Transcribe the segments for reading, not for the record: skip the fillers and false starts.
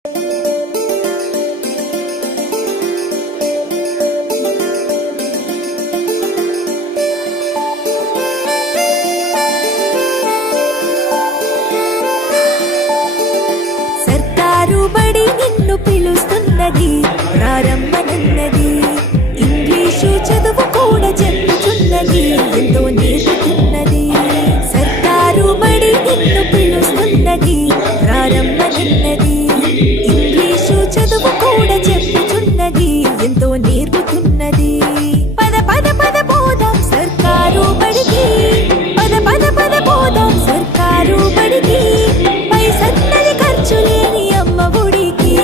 సర్కారు బడి నిన్ను పిలుస్తున్నది, ప్రారంభనన్నది. ఇంగ్లీషు చదువు కూడా చెప్పుచున్నది, ఎంతో నేర్పుతున్నది. సర్కారు బడి నిన్ను పిలుస్తున్నది, ప్రారంభనన్నది. ఇంగ్లీషు చదువు కూడా చెప్పుచున్నది, ఎంతో నేర్పుతున్నది. పద పద పద పోదాం సర్కారు బడికి, పద పద పద పోదాం సర్కారు బడికి. పైసన్నది ఖర్చు లేని అమ్మ ఒడికి.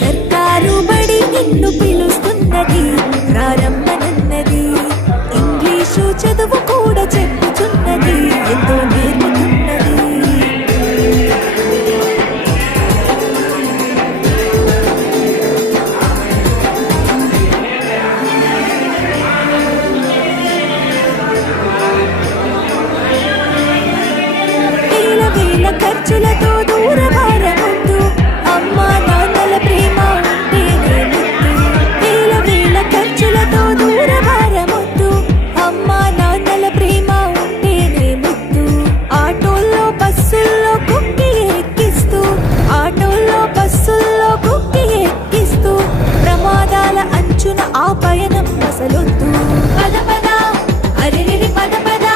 సర్కారు బడి నిన్ను పిలుస్తున్నది, ప్రారంభనన్నది. ఇంగ్లీషు చదువు కూడా చెప్పుచున్నది, ఎంతో నేర్పుతున్నది. ఖర్చులతో దూరమారవద్దు, అమ్మా నాన్నల ప్రేమ ఉంటేనే ముద్దు. వేల వేల ఖర్చులతో దూరమారవద్దు, అమ్మా నాన్నల ప్రేమ ఉంటేనే ముద్దు. ఆటోల్లో బస్సుల్లో కుక్కి ఎక్కిస్తూ, ఆటోల్లో బస్సుల్లో కుక్కి ఎక్కిస్తూ, ప్రమాదాల అంచున ఆ పయనం అసలొద్దు. పద పద అరెరెరి పద పద,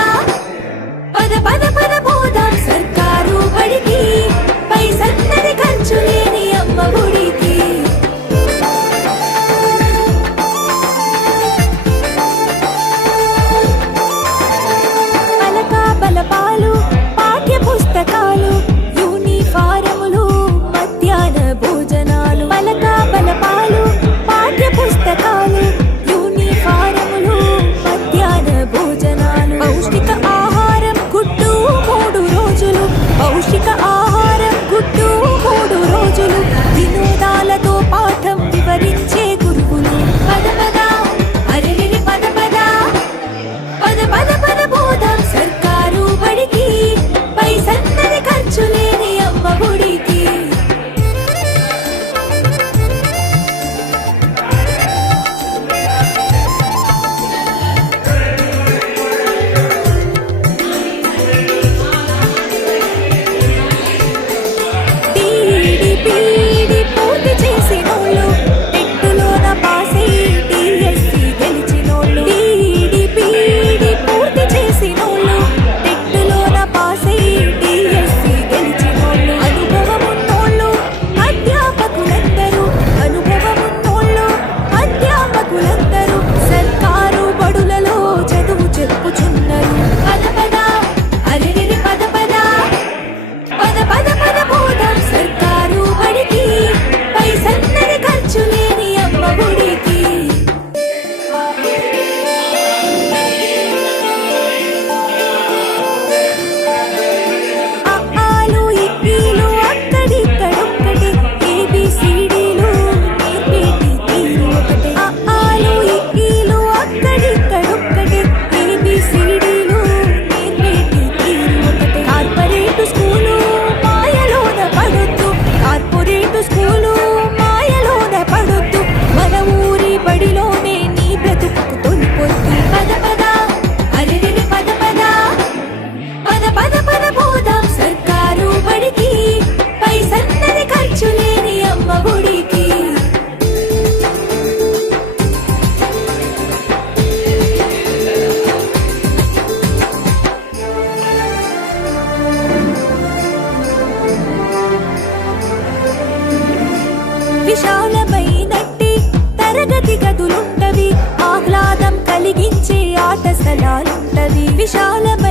పద పద పద పోదాం సర్కారు బడికి. పైసన్నది ఖర్చు లేని అమ్మ ఒడికి. పలక బలపాలు, పాఠ్య పుస్తకాలు, యూనిఫారములు, మధ్యాహ్న భోజనాలు. పలక బలపాలు, పాఠ్య పుస్తకాలు, యూనిఫారములు, మధ్యాహ్న భోజనాలు. పౌష్టిక ఆహారం గుడ్డు 3 రోజులు, పౌష్టిక ఆహారం గుడ్డు 3 రోజులు. వినోదాలతో పాఠం వివరించే గురువులు. పద పద అరెరెరి పద పద, పద పద పద పోదాం సర్కారు బడికి. పైసన్నది ఖర్చు లేని అమ్మ ఒడికి. బీఈడీ పూర్తి చేసినోళ్ళు, టెట్టులోన పాసై డిఎస్సి గెలిచినోళ్ళు. బీఈడీ పూర్తి చేసినోళ్ళు, టెట్టులోన పాసై డిఎస్సి గెలిచినోళ్ళు. అనుభవమున్నోళ్ళు అధ్యాపకులందరూ, అనుభవమున్నోళ్ళు అధ్యాపకులందరూ సర్కారు బడులలో చదువు చెప్పుచున్నారు. పద పద అరెరెరి పద పద, పద పద పద పోదాం సర్కారు బడికి. పైసన్నది ఖర్చు లేని అమ్మ ఒడికి. అఆలు ఇక్కీలు అక్కడిక్కడొక్కటి, ఏబిసిడీలు నేర్పేటి తీరు ఒకటే. అఆలు ఇక్కీలు అక్కడిక్కడొక్కటి, ఏబిసిడీలు నేర్పేటి తీరు ఒకటే. కార్పొరేటు స్కూలు మాయలోన పడొద్దు, కార్పొరేటు స్కూలు మాయలోన పడొద్దు. మన ఊరి బడిలోనే నీ బ్రతుకు తొలిపొద్దు. పద పద అరెరెరి పద పద, పద పద పద పోదాం సర్కారు బడికి. పైసన్నది ఖర్చు లేని అమ్మ ఒడికి. విశాలమైనట్టి తరగతి గదులుంటవి, ఆహ్లాదం కలిగించే ఆట స్థలాలుంటవి. విశాలమైన